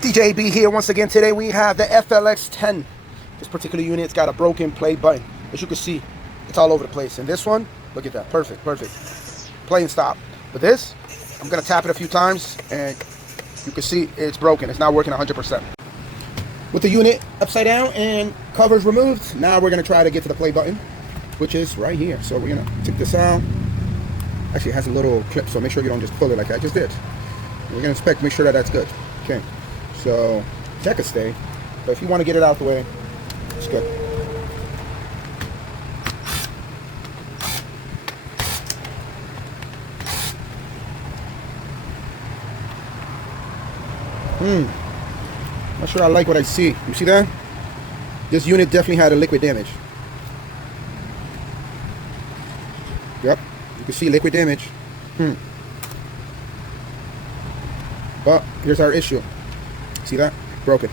DJ B here once again. Today we have the FLX10. This particular unit's got a broken play button. As you can see, it's all over the place. And this one, look at that, perfect. Play and stop. But this, I'm gonna tap it a few times and you can see it's broken. It's not working 100%. With the unit upside down and covers removed, now we're gonna try to get to the play button, which is right here. So we're gonna take this out. Actually, it has a little clip, so make sure you don't just pull it like I just did. We're gonna inspect, make sure that that's good. Okay. So that could stay, but if you want to get it out the way, it's good. Not sure I like what I see. You see that? This unit definitely had a liquid damage. Yep, you can see liquid damage. But here's our issue. See that? Broken.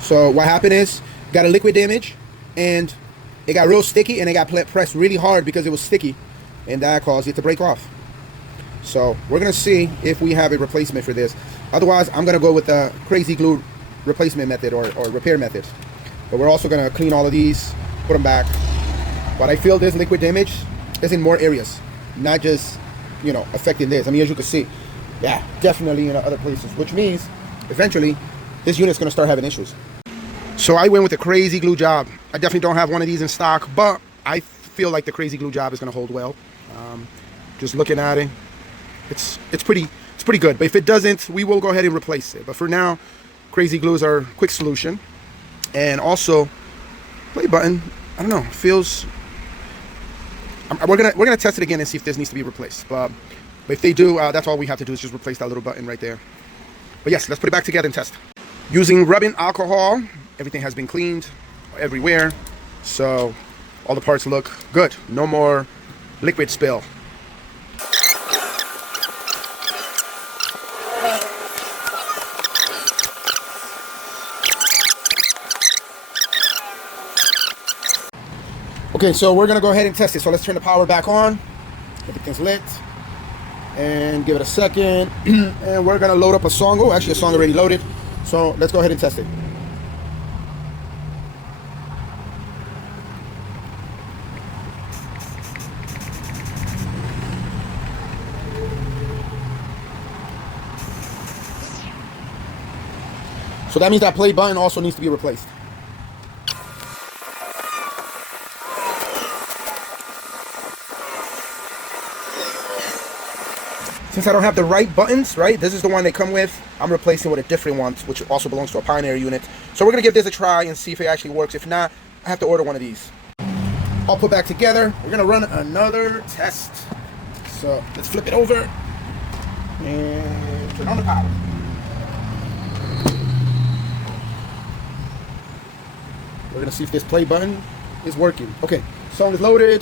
So what happened is, got a liquid damage, and it got real sticky, and it got pressed really hard because it was sticky, and that caused it to break off. So we're gonna see if we have a replacement for this. Otherwise, I'm gonna go with the crazy glue replacement method or repair method. But we're also gonna clean all of these, put them back. But I feel this liquid damage is in more areas, not just, you know, affecting this. I mean, as you can see, yeah, definitely in other places, which means eventually this unit's gonna start having issues. So I went with a crazy glue job. I definitely don't have one of these in stock, but I feel like the crazy glue job is gonna hold well. Just looking at it, it's pretty good. But if it doesn't, we will go ahead and replace it. But for now, crazy glue is our quick solution. And also, play button, I don't know, feels. We're gonna test it again and see if this needs to be replaced. But if they do, that's all we have to do is just replace that little button right there. But yes, let's put it back together and test. Using rubbing alcohol, everything has been cleaned everywhere. So all the parts look good. No more liquid spill. Okay, so we're gonna go ahead and test it. So let's turn the power back on. Everything's lit. And give it a second. And we're gonna load up a song. Oh, actually a song already loaded. So let's go ahead and test it. So that means that play button also needs to be replaced. Since I don't have the right buttons, right, this is the one they come with, I'm replacing with a different one, which also belongs to a Pioneer unit. So we're gonna give this a try and see if it actually works. If not, I have to order one of these. All put back together. We're gonna run another test. So let's flip it over and turn on the power. We're gonna see if this play button is working. Okay, song is loaded.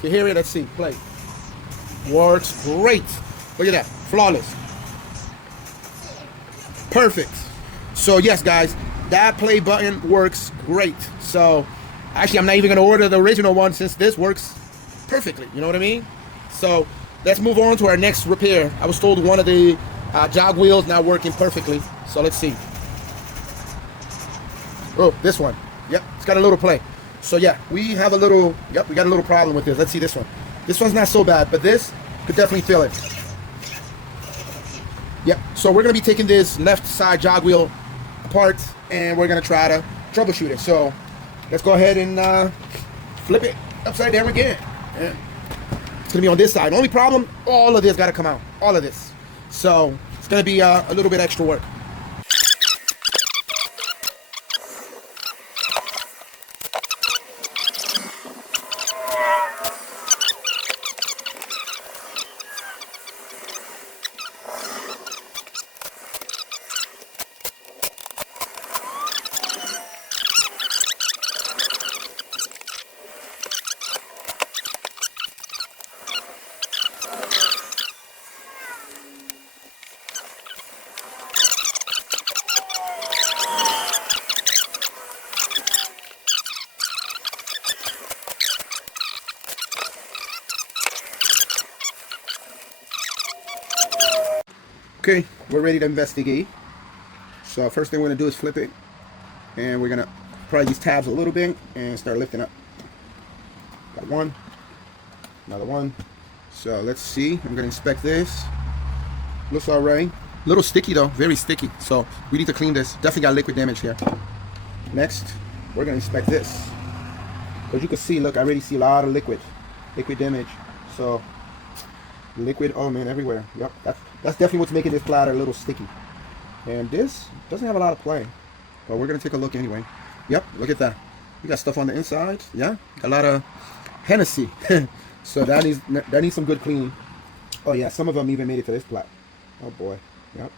Can you hear it? Let's see, play. Works great. Look at that, flawless. Perfect. So yes, guys, that play button works great. So actually, I'm not even gonna order the original one since this works perfectly. You know what I mean? So let's move on to our next repair. I was told one of the jog wheels not working perfectly. So let's see. Oh, this one. Yep, it's got a little play. So yeah, we have a little. Yep, we got a little problem with this. Let's see this one. This one's not so bad, but this could definitely feel it. Yep, so we're gonna be taking this left side jog wheel apart and we're gonna try to troubleshoot it. So let's go ahead and flip it upside down again. Yeah. It's gonna be on this side. Only problem, all of this gotta come out, all of this. So it's gonna be a little bit extra work. Okay, we're ready to investigate. So first thing we're gonna do is flip it, and we're gonna pry these tabs a little bit and start lifting up. Got one, another one. So let's see. I'm gonna inspect this. Looks all right. A little sticky though, very sticky. So we need to clean this. Definitely got liquid damage here. Next, we're gonna inspect this. As you can see, look, I already see a lot of liquid damage. So liquid, oh man, everywhere. Yep, that's definitely what's making this platter a little sticky. And this doesn't have a lot of play, but we're gonna take a look anyway. Yep, look at that. We got stuff on the inside. Yeah, got a lot of Hennessy. So that needs some good cleaning. Oh yeah, some of them even made it to this plat. Oh boy. Yep.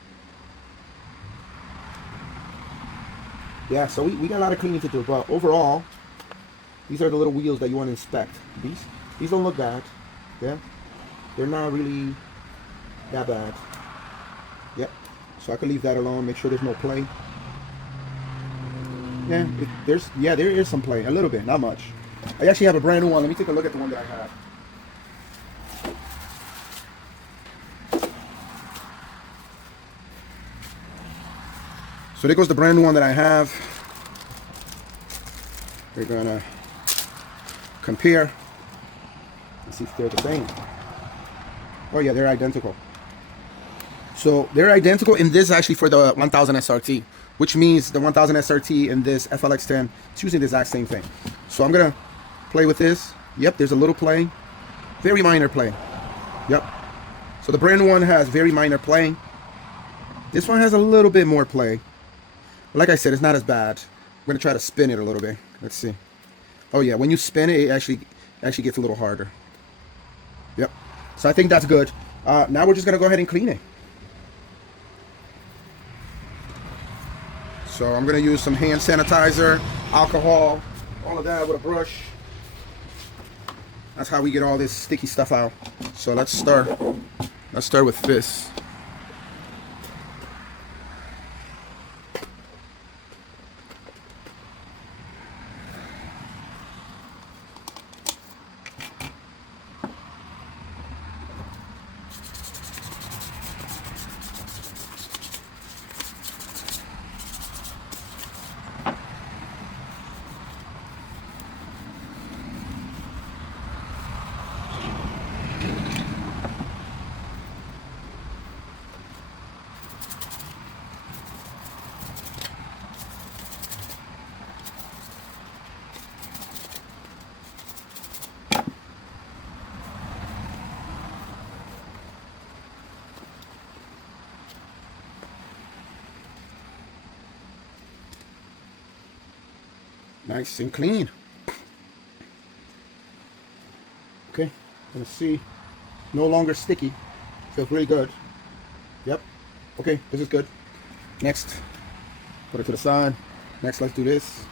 Yeah, so we got a lot of cleaning to do, but overall, these are the little wheels that you want to inspect. These don't look bad. Yeah, they're not really that bad. Yep. So I could leave that alone. Make sure there's no play. Yeah, there is some play, a little bit, not much. I actually have a brand new one. Let me take a look at the one that I have. So there goes the brand new one that I have. We're gonna compare and see if they're the same. Oh yeah, they're identical. So they're identical, and this is actually for the 1000 SRT, which means the 1000 SRT and this FLX10, it's using the exact same thing. So I'm gonna play with this. Yep, there's a little play, very minor play. Yep. So the brand new one has very minor play. This one has a little bit more play. Like I said, it's not as bad. We're gonna try to spin it a little bit. Let's see. Oh yeah, when you spin it, it actually gets a little harder. Yep. So I think that's good. Now we're just gonna go ahead and clean it. So I'm gonna use some hand sanitizer, alcohol, all of that with a brush. That's how we get all this sticky stuff out. So let's start with this. Nice and clean. Okay, let's see. No longer sticky. Feels really good. Yep. Okay, this is good. Next, put it to the side. Next, let's do this.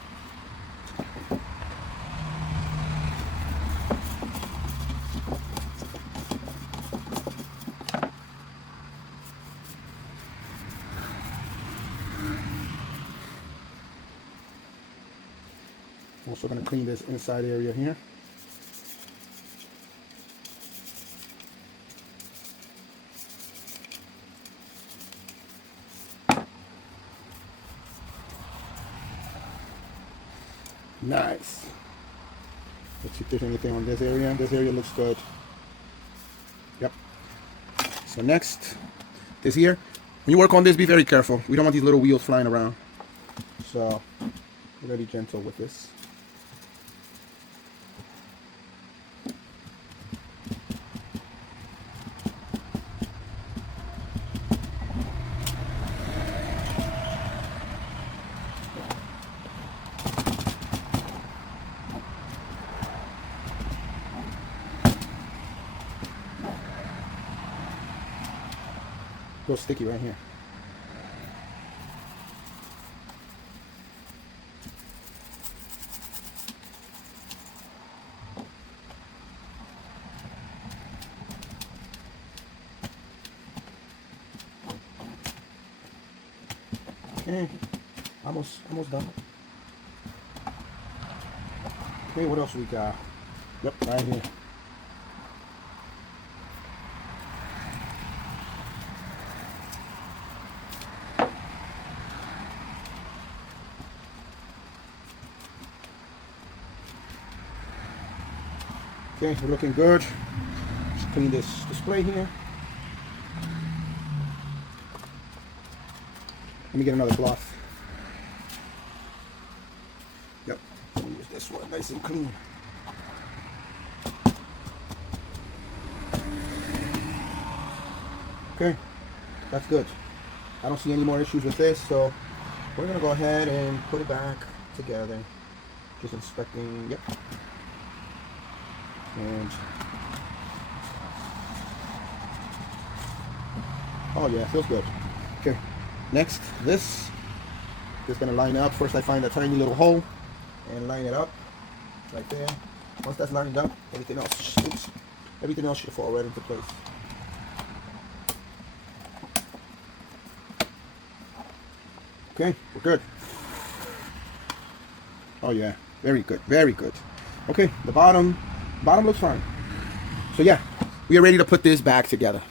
Also going to clean this inside area here. Nice. Let's see if there's anything on this area. This area looks good. Yep. So next, this here. When you work on this, be very careful. We don't want these little wheels flying around. So we're going to be gentle with this. Go sticky right here. Okay, almost done. Okay, what else we got? Yep, right here. Okay, we're looking good. Just clean this display here. Let me get another cloth. Yep, let me use this one, nice and clean. Okay, that's good. I don't see any more issues with this, so we're gonna go ahead and put it back together. Just inspecting, yep. And oh yeah, feels good. Okay, next, this is gonna line up. First I find a tiny little hole and line it up right there. Once that's lined up, everything else, oops, everything else should fall right into place. Okay, we're good. Oh yeah, very good, very good. Okay, the bottom looks fine. So yeah, we are ready to put this back together.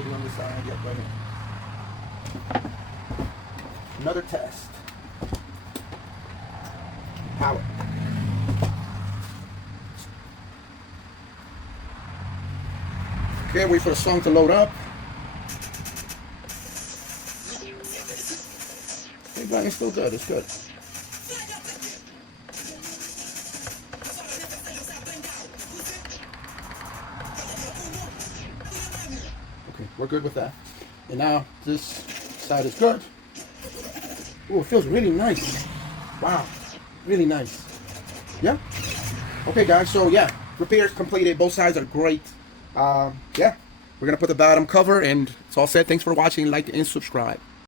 On the side, yep, right here. Another test. Power. Okay, wait for the song to load up. Hey, Black, it's still good, it's good. Okay, we're good with that. And now this side is good. Oh, it feels really nice. Wow, really nice. Yeah. Okay, guys. So yeah, repairs completed. Both sides are great. Yeah, we're gonna put the bottom cover, and it's all set. Thanks for watching. Like and subscribe.